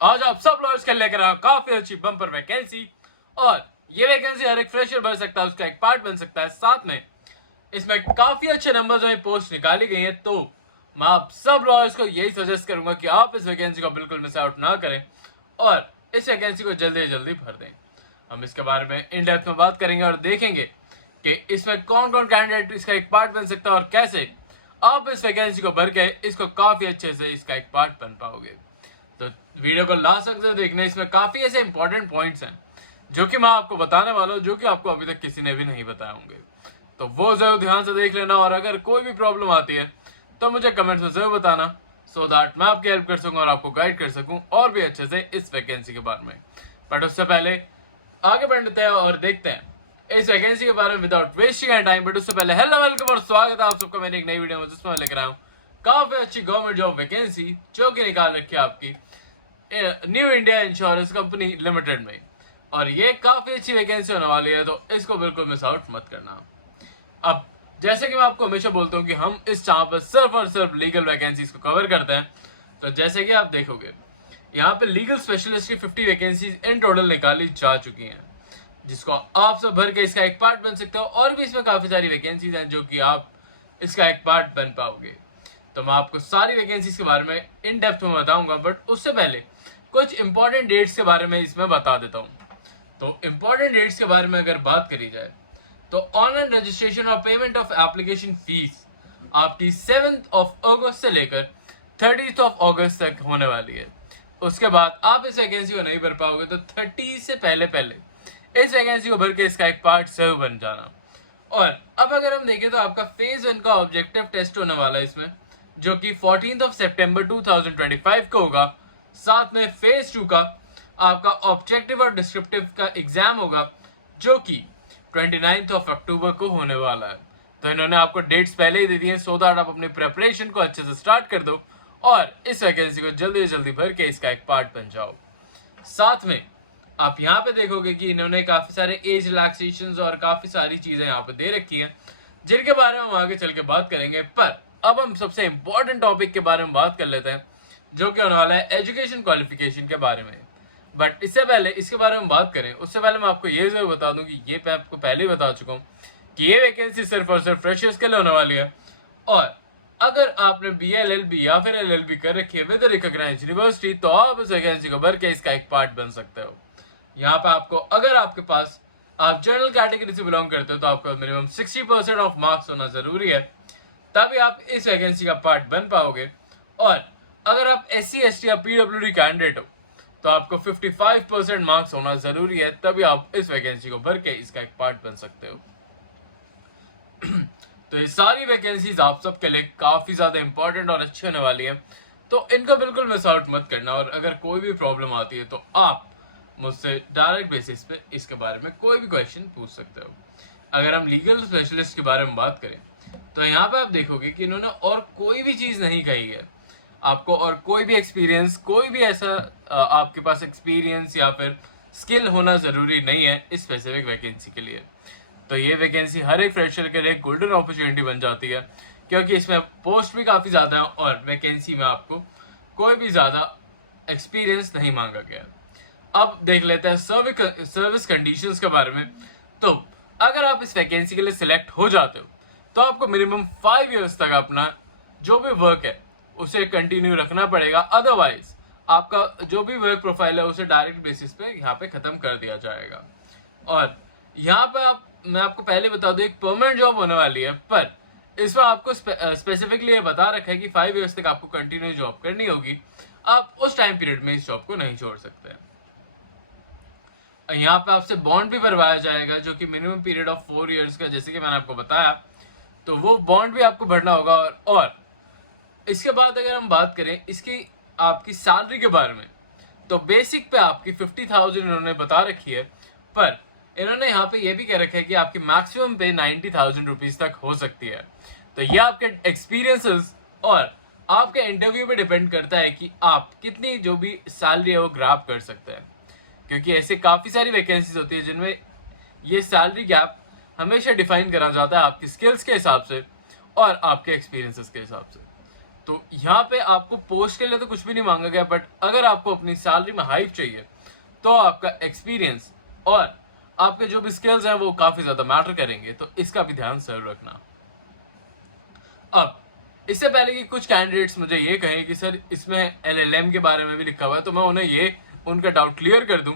आज आप सब लोग इसके लेकर आए काफी अच्छी बम्पर वैकेंसी। और ये वैकेंसी हर एक फ्रेशर भर सकता है, उसका एक पार्ट बन सकता है। साथ में इसमें काफी अच्छे नंबर्स में पोस्ट निकाली गई है। तो मैं आप सब लॉयर्स को यही सजेस्ट करूंगा कि आप इस वैकेंसी को बिल्कुल मिस आउट ना करें और इस वैकेंसी को जल्दी से जल्दी भर दें। हम इसके बारे में इन डेप्थ में बात करेंगे और देखेंगे कि इसमें कौन कौन कैंडिडेट इसका एक पार्ट बन सकता है और कैसे आप इस वैकेंसी को भर के इसको काफी अच्छे से इसका एक पार्ट बन पाओगे। तो वीडियो को लास्ट तक देखने, इसमें काफी ऐसे इंपॉर्टेंट पॉइंट्स हैं जो कि मैं आपको बताने वाला हूँ, जो कि आपको अभी तक किसी ने भी नहीं बताए होंगे। तो वो जरूर ध्यान से देख लेना और अगर कोई भी प्रॉब्लम आती है तो मुझे कमेंट्स में जरूर बताना, सो दैट मैं आपकी हेल्प कर सकूं और आपको गाइड कर सकूं और भी अच्छे से इस वैकेंसी के बारे में। बट उससे पहले आगे बढ़ते हैं और देखते हैं इस वैकेंसी के बारे में without wasting any time. But उससे पहले हेलो वेलकम और स्वागत है आप सबका मेरी एक नई वीडियो में, जिसमें मैं लेकर आया हूँ काफी अच्छी गवर्नमेंट जॉब वैकेंसी जो कि निकाल रखी है आपकी new India insurance company limited में। और ये काफी अच्छी वैकेंसी होने वाली है, तो इसको बिल्कुल मिस आउट मत करना। अब जैसे कि मैं आपको हमेशा बोलता हूँ कि हम इस चैनल पर सिर्फ और सिर्फ लीगल वैकेंसीज को कवर करते हैं। तो जैसे कि आप देखोगे यहाँ पे लीगल स्पेशलिस्ट की 50 वैकेंसीज इन टोटल निकाली जा चुकी हैं, जिसको आप सब भर के इसका एक पार्ट बन सकते हो। और भी इसमें काफी सारी वैकेंसीज हैं जो कि आप इसका एक पार्ट बन पाओगे। तो मैं आपको सारी वैकेंसीज के बारे में इन डेप्थ में बताऊंगा, बट उससे पहले कुछ इंपॉर्टेंट डेट्स के बारे में इसमें बता देता हूँ। तो इंपॉर्टेंट डेट्स के बारे में अगर बात करी जाए तो ऑनलाइन रजिस्ट्रेशन और पेमेंट ऑफ एप्लीकेशन फीस आपकी 7 अगस्त से लेकर 30 अगस्त तक होने वाली है। उसके बाद आप इस वैकेंसी को नहीं भर पाओगे तो 30 से पहले इस वैकेंसी को भर के इसका एक पार्ट जरूर बन जाना। और अब अगर हम देखें तो आपका फेज 1 का ऑब्जेक्टिव टेस्ट होने वाला है इसमें, जो कि 14 सितंबर 2025 को होगा। साथ में फेज 2 का आपका ऑब्जेक्टिव और डिस्क्रिप्टिव का एग्जाम होगा, जो कि 29 अक्टूबर को होने वाला है। तो इन्होंने आपको डेट्स पहले ही दे दी हैं, सो दैट आप अपने प्रिपरेशन को अच्छे से स्टार्ट कर दो और इस वैकेंसी को जल्दी से जल्दी भर के इसका एक पार्ट बन जाओ। साथ में आप यहाँ पे देखोगे कि इन्होंने काफी सारे एज रिलैक्सेशंस और काफी सारी चीजें यहाँ पे दे रखी हैं, जिनके बारे में हम आगे चल के बात करेंगे। पर अब हम सबसे इंपॉर्टेंट टॉपिक के बारे में बात कर लेते हैं, जो कि होने वाला है एजुकेशन क्वालिफिकेशन के बारे में। बट इससे पहले इसके बारे में बात करें उससे पहले मैं आपको ये जरूर बता दूं कि ये मैं आपको पहले ही बता चुका हूँ कि ये वैकेंसी सिर्फ और सिर्फ फ्रेशर्स के लिए होने वाली है। और अगर आपने BA-LLB या फिर LLB कर रखी है विद रिकॉग्नाइज्ड यूनिवर्सिटी, तो आप इस वैकेंसी को भर के इसका एक पार्ट बन सकते हो। यहाँ पे आपको, अगर आपके पास आप जनरल कैटेगरी से बिलोंग करते हो, तो आपको मिनिमम 60% ऑफ मार्क्स होना जरूरी है, तभी आप इस वैकेंसी का पार्ट बन पाओगे। और अगर आप SC ST या PWD कैंडिडेट हो तो आपको 55% मार्क्स होना जरूरी है, तभी आप इस वैकेंसी को भर के इसका एक पार्ट बन सकते हो। तो ये सारी वैकेंसीज आप सबके लिए काफी ज्यादा इंपॉर्टेंट और अच्छी होने वाली है, तो इनको बिल्कुल मिस आउट मत करना। और अगर कोई भी प्रॉब्लम आती है तो आप मुझसे डायरेक्ट बेसिस पे इसके बारे में कोई भी क्वेश्चन पूछ सकते हो। अगर हम लीगल स्पेशलिस्ट के बारे में बात करें तो यहाँ पे आप देखोगे कि इन्होंने और कोई भी चीज नहीं कही है आपको, और कोई भी एक्सपीरियंस, कोई भी ऐसा आपके पास एक्सपीरियंस या फिर स्किल होना जरूरी नहीं है इस स्पेसिफिक वैकेंसी के लिए। तो ये वैकेंसी हर एक फ्रेशर के लिए गोल्डन अपॉर्चुनिटी बन जाती है, क्योंकि इसमें पोस्ट भी काफ़ी ज़्यादा है और वैकेंसी में आपको कोई भी ज़्यादा एक्सपीरियंस नहीं मांगा गया। अब देख लेते हैं सर्विस कंडीशंस के बारे में। तो अगर आप इस वैकेंसी के लिए सिलेक्ट हो जाते हो तो आपको मिनिमम 5 ईयर्स तक अपना जो भी वर्क है उसे कंटिन्यू रखना पड़ेगा, अदरवाइज आपका जो भी वर्क प्रोफाइल है उसे डायरेक्ट बेसिस पे यहाँ पे खत्म कर दिया जाएगा। और यहाँ पे मैं आपको पहले बता दूं, एक परमानेंट जॉब होने वाली है, पर इसमें आपको स्पेसिफिकली ये बता रखा है कि 5 ईयर्स तक आपको कंटिन्यू जॉब करनी होगी। आप उस टाइम पीरियड में इस जॉब को नहीं छोड़ सकते। यहाँ पे आपसे बॉन्ड भी भरवाया जाएगा, जो कि मिनिमम पीरियड ऑफ 4 ईयर्स का, जैसे कि मैंने आपको बताया, तो वो बॉन्ड भी आपको भरना होगा। और इसके बाद अगर हम बात करें इसकी आपकी सैलरी के बारे में, तो बेसिक पे आपकी 50,000 इन्होंने बता रखी है, पर इन्होंने यहाँ पे ये भी कह रखा है कि आपकी मैक्सिमम पे 90,000 रुपीज तक हो सकती है। तो ये आपके एक्सपीरियंसेस और आपके इंटरव्यू पे डिपेंड करता है कि आप कितनी जो भी सैलरी है वो ग्रैब कर सकते हैं, क्योंकि ऐसे काफ़ी सारी वैकेंसीज होती है जिनमें ये सैलरी गैप हमेशा डिफाइन करा जाता है आपकी स्किल्स के हिसाब से और आपके एक्सपीरियंसेस के हिसाब से। तो यहाँ पे आपको पोस्ट के लिए तो कुछ भी नहीं मांगा गया, बट अगर आपको अपनी सैलरी में हाइक चाहिए तो आपका एक्सपीरियंस और आपके जो भी स्किल्स हैं वो काफी ज्यादा मैटर करेंगे, तो इसका भी ध्यान जरूर रखना। अब इससे पहले कि कुछ कैंडिडेट्स मुझे ये कहें कि सर इसमें LLM के बारे में भी लिखा हुआ है, तो मैं उन्हें ये उनका डाउट क्लियर कर दूं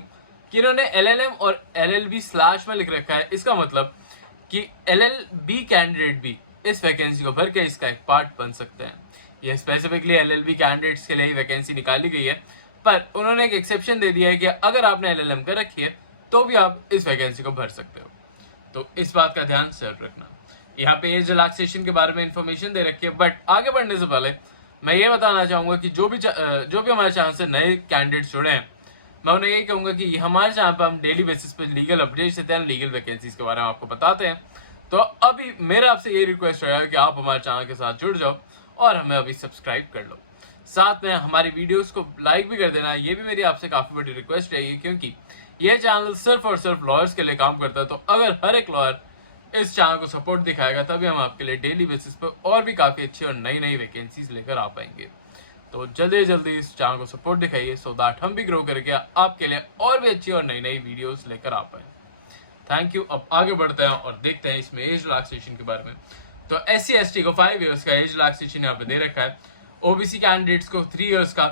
कि इन्होंने LLM और LLB स्लैश में लिख रखा है। इसका मतलब कि LLB कैंडिडेट भी इस वैकेंसी को भर के इसका एक पार्ट बन सकते हैं। ये स्पेसिफिकली LLB कैंडिडेट्स के लिए ही वैकेंसी निकाली गई है, पर उन्होंने एक एक्सेप्शन दे दिया है कि अगर आपने LLM कर रखी है तो भी आप इस वैकेंसी को भर सकते हो। तो इस बात का ध्यान जरूर रखना। यहाँ पे एज रिलैक्सेशन के बारे में इंफॉर्मेशन दे रखी है, बट आगे बढ़ने से पहले मैं ये बताना चाहूंगा कि जो भी हमारे चैनल से नए कैंडिडेट्स जुड़े हैं, मैं उन्हें यही कहूंगा कि हमारे चैनल पर हम डेली बेसिस पे लीगल अपडेट्स देते हैं, लीगल वैकेंसीज के बारे में आपको बताते हैं। तो अभी मेरा आपसे ये रिक्वेस्ट रहेगा कि आप हमारे चैनल के साथ जुड़ जाओ और हमें अभी सब्सक्राइब कर लो, साथ में हमारी वीडियोस को लाइक भी कर देना। ये भी मेरी आपसे काफ़ी बड़ी रिक्वेस्ट रहेगी, क्योंकि ये चैनल सिर्फ और सिर्फ लॉयर्स के लिए काम करता है। तो अगर हर एक लॉयर इस चैनल को सपोर्ट दिखाएगा तभी हम आपके लिए डेली बेसिस पर और भी काफ़ी अच्छी और नई नई वैकेंसीज लेकर आ पाएंगे। तो जल्दी जल्दी इस चैनल को सपोर्ट दिखाइए, सो दैट हम भी ग्रो करके आपके लिए और भी अच्छी और नई नई वीडियोस लेकर आ पाए। Thank you. अब आगे बढ़ते हैं और देखते हैं इसमें एज रिलैक्सेशन के बारे में। तो SC/ST को 5 इयर्स का एज रिलैक्सेशन यहाँ पे दे रखा है, OBC कैंडिडेट्स को 3 इयर्स का,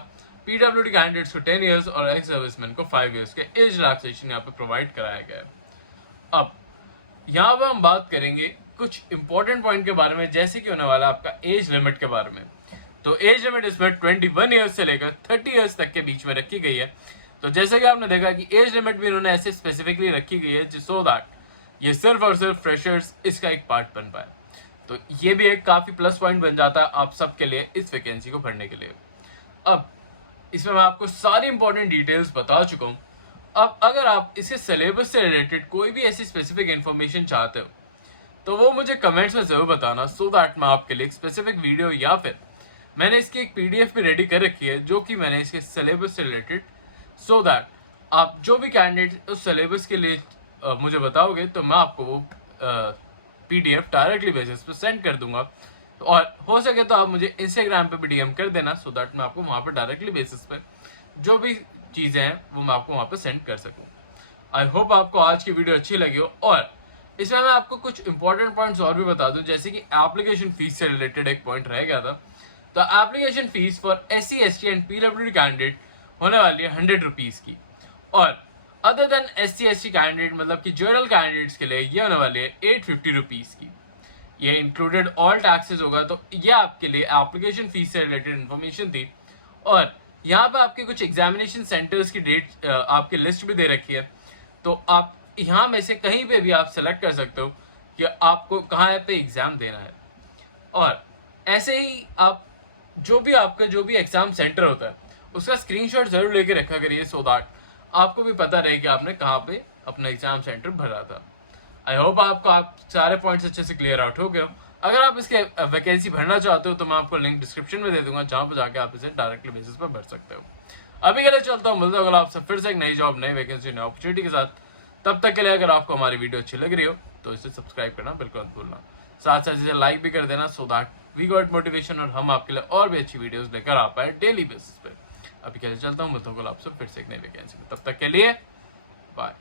PWD कैंडिडेट्स को 10 इयर्स और एक्स सर्विसमैन को 5 इयर्स का एज रिलैक्सेशन यहाँ पे प्रोवाइड कराया गया है। अब यहाँ पर हम बात करेंगे कुछ इंपॉर्टेंट पॉइंट के बारे में, जैसे कि होने वाला आपका एज लिमिट के बारे में। तो एज लिमिट इसमें 21 इयर्स से लेकर 30 इयर्स तक के बीच में रखी गई है। तो जैसे कि आपने देखा कि एज लिमिट भी इन्होंने ऐसे स्पेसिफिकली रखी गई है सो दैट ये सिर्फ और सिर्फ फ्रेशर्स इसका एक पार्ट बन पाए। तो ये भी एक काफ़ी प्लस पॉइंट बन जाता है आप सबके लिए इस वैकेंसी को भरने के लिए। अब इसमें मैं आपको सारी इंपॉर्टेंट डिटेल्स बता चुका हूँ। अब अगर आप इसके सिलेबस से रिलेटेड कोई भी ऐसी स्पेसिफिक इन्फॉर्मेशन चाहते हो तो वो मुझे कमेंट्स में ज़रूर बताना, सो दैट मैं आपके लिए एक स्पेसिफिक वीडियो या फिर मैंने इसकी एक PDF भी रेडी कर रखी है जो कि मैंने इसके सिलेबस से रिलेटेड, सो दैट आप जो भी कैंडिडेट उस सिलेबस के लिए मुझे बताओगे तो मैं आपको वो PDF डायरेक्टली बेसिस पे सेंड कर दूंगा। और हो सके तो आप मुझे Instagram पे भी DM कर देना, सो दैट मैं आपको वहाँ पर डायरेक्टली बेसिस पे जो भी चीज़ें हैं वो मैं आपको वहाँ पे सेंड कर सकूँ। आई होप आपको आज की वीडियो अच्छी लगी हो, और इसमें मैं आपको कुछ इंपॉर्टेंट पॉइंट्स और भी बता दूं, जैसे कि एप्लीकेशन फीस से रिलेटेड एक पॉइंट रह गया था। तो application fees for SC/ST and PWD candidate होने वाली है 100 रुपीज़ की, और अदर देन SC/ST कैंडिडेट मतलब कि जनरल कैंडिडेट्स के लिए ये होने वाली है 850 रुपीज़ की। ये इंक्लूडेड ऑल टैक्सेस होगा। तो ये आपके लिए एप्लीकेशन फीस से रिलेटेड इन्फॉर्मेशन थी। और यहाँ पे आपके कुछ एग्जामिनेशन सेंटर्स की डेट आपकी लिस्ट भी दे रखी है, तो आप यहाँ में से कहीं पे भी आप सेलेक्ट कर सकते हो कि आपको कहाँ पे एग्ज़ाम देना है। और ऐसे ही आप जो भी एग्ज़ाम सेंटर होता है उसका स्क्रीनशॉट ज़रूर लेके रखा करिए, सो दैट आपको भी पता रहे कि आपने कहाँ पे अपना एग्ज़ाम सेंटर भरा था। आई होप आप सारे पॉइंट्स अच्छे से क्लियर आउट हो गए हो। अगर आप इसके वैकेंसी भरना चाहते हो तो मैं आपको लिंक डिस्क्रिप्शन में दे दूंगा, जहाँ पर जाके आप इसे डायरेक्टली बेसिस पर भर सकते हो। अभी के लिए चलता हूँ, मिलता हूँ आपसे फिर से एक नई जॉब, नई वैकेंसी, नई अपॉर्चुनिटी के साथ। तब तक के लिए अगर आपको हमारी वीडियो अच्छी लग रही हो तो इसे सब्सक्राइब करना बिल्कुल मत भूलना, साथ साथ इसे लाइक भी कर देना, so that we got motivation और हम आपके लिए और भी अच्छी वीडियोस लेकर आ पाए डेली बेसिस पे। अभी कैसे चलता हूँ, मिलता हूँ आपसे फिर से एक नई वैकेंसी में। तब तक के लिए बाय।